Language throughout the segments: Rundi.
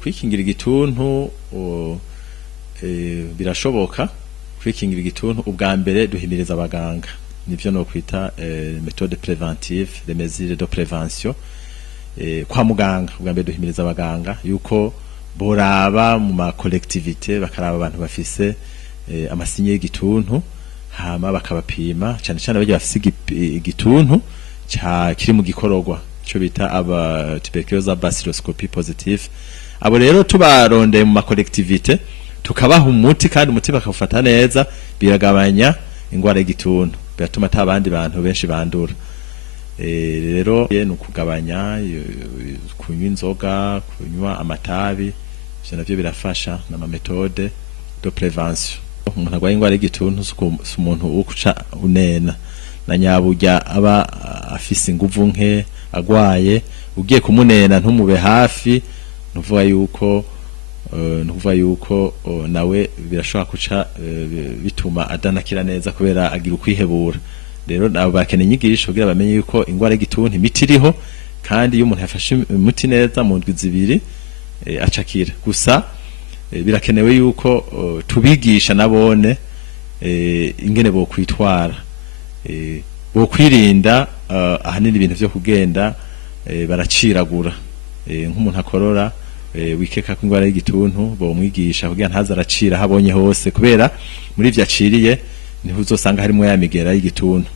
kwikingira igituntu birashoboka. Kwikingira igituntu ubwa mbere duhimiriza abaganga, nivyo no kwita méthode préventive, les mesures de prévention. Kwa muganga ubwa mbere duhimiriza abaganga yuko boraba mu ma collectivité bakaraba abantu bafise amasinye y'igituntu, hama bakabapima cyane cyane abaje bafise igituntu kiri mu gikorogwa cyo bita aba tuberculose bacilloscopie positive. Abo rero tubarondeye mu ma collectivité tukabaha umuti, kandi umuti bakafata neza, biragabanya ingwara y'igituntu, biratuma atabandi bantu benshi bandura. Rero no kugabanya kunywa inzoga, kunywa amatabi, ivyo navyo birafasha na ma méthode de prévention. Umuntu agwaye ingwara y'igituntu si umuntu ukuca unena na nyaburya aba afise inguvu nke, agwaye ugiye kumunena ntumube hafi, nuvuga yuko nawe birashobora kuca bituma adanakira neza kubera agira ukwihebura. Rero nabo bakeneye inyigisho kugira bamenye yuko ingwara y'igituntu imiti iriho, kandi iyo umuntu yafashe umuti neza mu ndwi zibiri acakira. Gusa birakenewe yuko tubigisha nabone ingene bo kwitwara, bo kwirinda ahanini ibintu vyo kugenda baraciragura. Nk'umuntu akorora wikeka ko ingwara y'igituntu bo mwigisha kugira ntaza aracira habonye hose, kubera muri ivyo aciriye niho uzosanga harimo ya migera y'igituntu.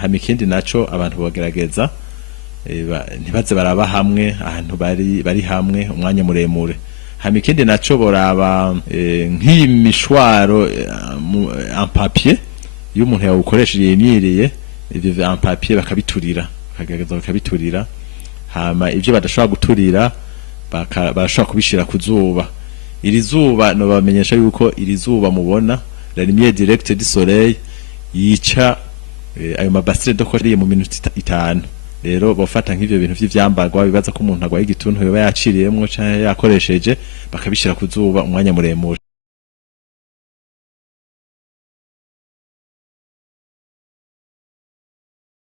Hama ikindi naco abantu bagerageza ntibaze baraba hamwe ahantu bari hamwe umwanya muremure. Hama ikindi naco boraba nk'imishwaro en papier, iyo umuntu yawukoresheje yimyiriye ivyo en papier bakabiturira, bakagerageza bakabiturira. Hama ivyo badashobora guturira barashobora kubishira ku zuba. Iri zuba no bamenyesha yuko iri zuba mubona la lumière directe du soleil yica ayo mabacille de corps mu minute 5. Rero bofata nk'ivyo bintu vy'ivyambagwa bibaza ko umuntu agwaye igituntu yoba yaciriyemwo canke yakoresheje bakabishira ku zuba umwanya muremure.